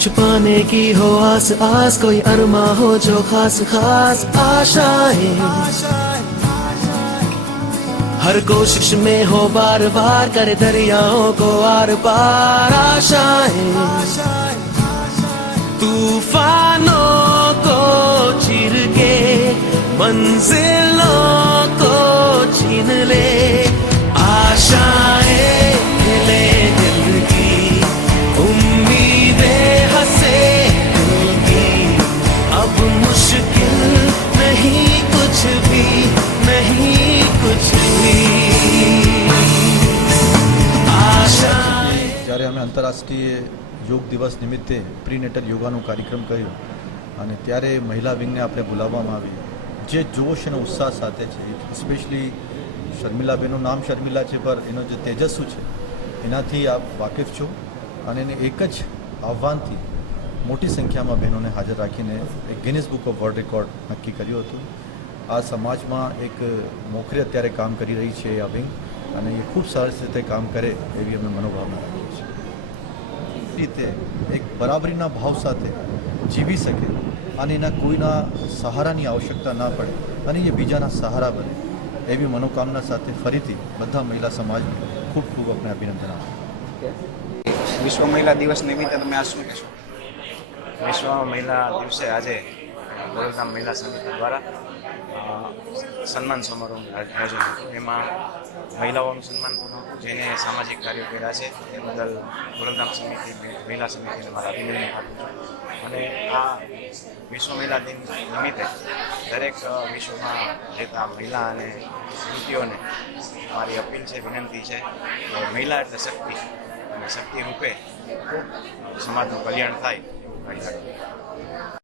कुछ पाने की हो आस आस, कोई अरमा हो जो खास खास आशाएं, हर कोशिश में हो बार बार, करे दरियाओं को आर पार आशाएं, तूफानों को चीर के मंजिलों को छीन ले, आशाएं खिले दिल की, उम्मीदें हंसे दिल की, अब मुश्किल नहीं कुछ भी, नहीं कुछ भी आशाएं। જ્યારે અમે આંતરરાષ્ટ્રીય યોગ દિવસ નિમિત્તે પ્રીનેટલ યોગાનો કાર્યક્રમ કર્યો અને ત્યારે મહિલા વિંગને આપણે બોલાવવામાં આવી, જે જોશ અને ઉત્સાહ સાથે છે. સ્પેશિયલી શર્મિલાબેનનું નામ શર્મિલા છે, પણ એનો જે તેજસ્વી છે એનાથી આપ વાકેફ છો. અને એને એક જ આહ્વાનથી મોટી સંખ્યામાં બહેનોને હાજર રાખીને એક Guinness book of world record નક્કી કર્યું હતું. આ સમાજમાં એક મોખરે અત્યારે કામ કરી રહી છે આ વિંગ, અને એ ખૂબ સરસ રીતે કામ કરે એવી અમે મનોભાવના રાખીએ છીએ. રીતે એક બરાબરીના ભાવ સાથે જીવી શકે અને એના કોઈના સહારાની આવશ્યકતા ના પડે અને એ બીજાના સહારા બને, એવી મનોકામના સાથે ફરીથી બધા મહિલા સમાજને ખૂબ ખૂબ આપણે અભિનંદન આપીએ. વિશ્વ મહિલા દિવસ નિમિત્તે તમે આ શું કહેશો? વિશ્વ મહિલા દિવસે આજે વડોદરા મહિલા સમિતિ દ્વારા સન્માન સમારોહનું આયોજન હતું. એમાં મહિલાઓનું સન્માન પણ હતું, જેને સામાજિક કાર્યો કર્યા છે એ બદલ વડોદરા સમિતિ મહિલા સમિતિને મારા અભિનંદન આપું છું. અને આ વિશ્વ મહિલા દિન નિમિત્તે દરેક વિશ્વમાં રહેતા મહિલા અને યુવતીઓને મારી અપીલ છે, વિનંતી છે કે મહિલા એટલે શક્તિ, અને શક્તિ રૂપે ખૂબ સમાજનું કલ્યાણ થાય એવું કાર્ય કરવું.